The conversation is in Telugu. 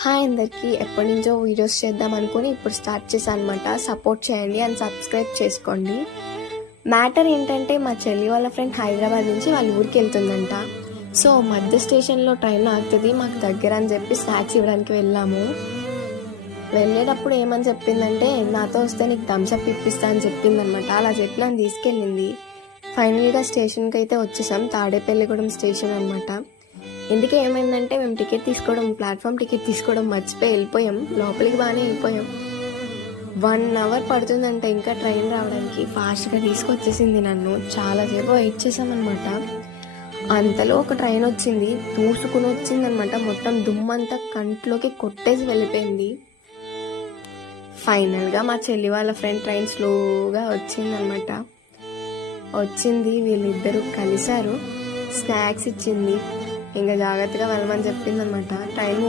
హాయ్ అందరికీ, ఎప్పటి నుంచో వీడియోస్ చేద్దాం అనుకుని ఇప్పుడు స్టార్ట్ చేశాను అనమాట. సపోర్ట్ చేయండి అండ్ సబ్స్క్రైబ్ చేసుకోండి. మ్యాటర్ ఏంటంటే, మా చెల్లి వాళ్ళ ఫ్రెండ్ హైదరాబాద్ నుంచి వాళ్ళ ఊరికి వెళ్తుందంట. సో మధ్య స్టేషన్లో ట్రైన్ ఆగుతుంది, మాకు దగ్గర అని చెప్పి స్నాక్స్ ఇవ్వడానికి వెళ్ళాము. వెళ్ళేటప్పుడు ఏమని చెప్పిందంటే, నాతో వస్తే నీకు థమ్స్అప్ ఇప్పిస్తా అని చెప్పిందనమాట. అలా చెప్పి నన్ను తీసుకెళ్ళింది. ఫైనల్గా స్టేషన్కి అయితే వచ్చేసాం. తాడేపల్లిగూడెం స్టేషన్ అనమాట. ఇందుకే ఏమైందంటే, మేము ప్లాట్ఫామ్ టికెట్ తీసుకోవడం మర్చిపోయి వెళ్ళిపోయాం. లోపలికి బాగానే వెళ్ళిపోయాం. 1 hour పడుతుందంటే ఇంకా ట్రైన్ రావడానికి. ఫాస్ట్గా తీసుకొచ్చేసింది నన్ను. చాలాసేపు వెయిట్ చేసామన్నమాట. అంతలో ఒక ట్రైన్ వచ్చింది, దూసుకుని వచ్చిందనమాట. మొత్తం దుమ్మంతా కంట్లోకి కొట్టేసి వెళ్ళిపోయింది. ఫైనల్గా మా చెల్లి వాళ్ళ ఫ్రెండ్ ట్రైన్ స్లోగా వచ్చిందనమాట. వచ్చింది, వీళ్ళిద్దరూ కలిశారు, స్నాక్స్ ఇచ్చింది, ఇంకా జాగ్రత్తగా వెళ్ళమని చెప్పింది అనమాట. ట్రైన్